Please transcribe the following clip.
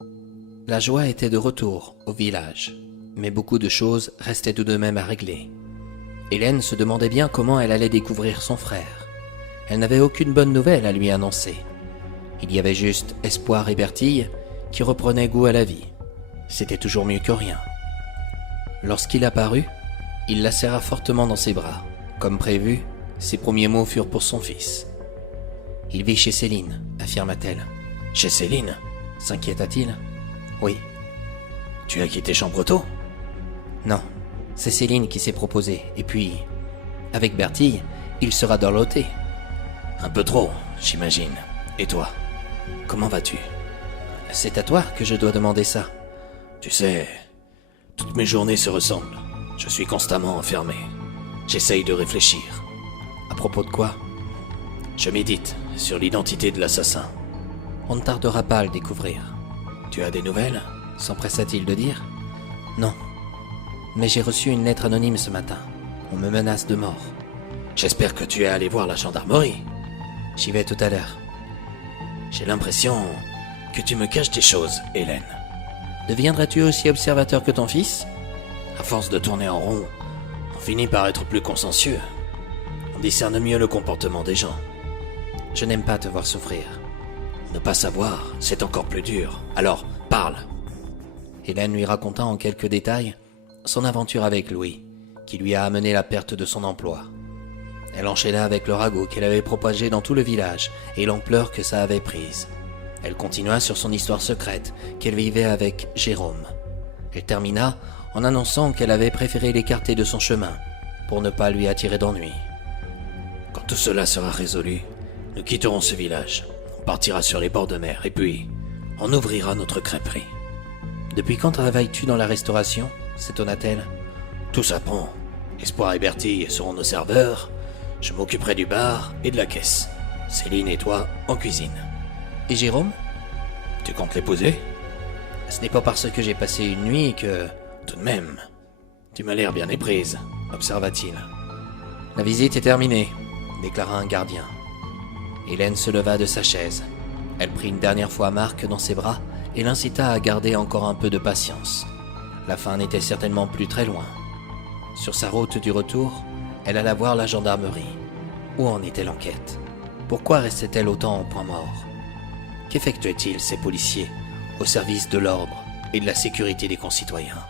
La joie était de retour au village, mais beaucoup de choses restaient tout de même à régler. Hélène se demandait bien comment elle allait découvrir son frère. Elle n'avait aucune bonne nouvelle à lui annoncer. Il y avait juste Espoir et Bertille qui reprenaient goût à la vie. C'était toujours mieux que rien. Lorsqu'il apparut, il la serra fortement dans ses bras. Comme prévu, ses premiers mots furent pour son fils. « Il vit chez Céline », affirma-t-elle. « Chez Céline ?» s'inquiéta-t-il. « Oui. »« Tu as quitté Champretot ?»« Non, c'est Céline qui s'est proposée. Et puis, avec Bertille, il sera dorloté. »« Un peu trop, j'imagine. Et toi, comment vas-tu ?»« C'est à toi que je dois demander ça. »« Tu sais, toutes mes journées se ressemblent. Je suis constamment enfermé. J'essaye de réfléchir. » « À propos de quoi ?»« Je médite sur l'identité de l'assassin. » « On ne tardera pas à le découvrir. »« Tu as des nouvelles ?» s'empressa-t-il de dire. « Non. Mais j'ai reçu une lettre anonyme ce matin. On me menace de mort. »« J'espère que tu es allé voir la gendarmerie. »« J'y vais tout à l'heure. »« J'ai l'impression que tu me caches des choses, Hélène. » « Deviendrais-tu aussi observateur que ton fils ?»« À force de tourner en rond, on finit par être plus consciencieux. On discerne mieux le comportement des gens. » « Je n'aime pas te voir souffrir. » « Ne pas savoir, c'est encore plus dur. Alors, parle. » Hélène lui raconta en quelques détails son aventure avec Louis, qui lui a amené la perte de son emploi. Elle enchaîna avec le ragot qu'elle avait propagé dans tout le village et l'ampleur que ça avait prise. Elle continua sur son histoire secrète qu'elle vivait avec Jérôme. Elle termina en annonçant qu'elle avait préféré l'écarter de son chemin pour ne pas lui attirer d'ennui. « Quand tout cela sera résolu, nous quitterons ce village. On partira sur les bords de mer et puis on ouvrira notre crêperie. »« Depuis quand travailles-tu dans la restauration ?» s'étonna-t-elle. « Tout s'apprend. Espoir et Bertille seront nos serveurs. Je m'occuperai du bar et de la caisse. Céline et toi en cuisine. »« Et Jérôme ? Tu comptes l'épouser ? » ?»« Ce n'est pas parce que j'ai passé une nuit que... »« Tout de même, tu m'as l'air bien éprise, » observa-t-il. « La visite est terminée, » déclara un gardien. Hélène se leva de sa chaise. Elle prit une dernière fois Marc dans ses bras et l'incita à garder encore un peu de patience. La fin n'était certainement plus très loin. Sur sa route du retour, elle alla voir la gendarmerie. Où en était l'enquête ? Pourquoi restait-elle autant au point mort ? Qu'effectuaient-ils, ces policiers, au service de l'ordre et de la sécurité des concitoyens ?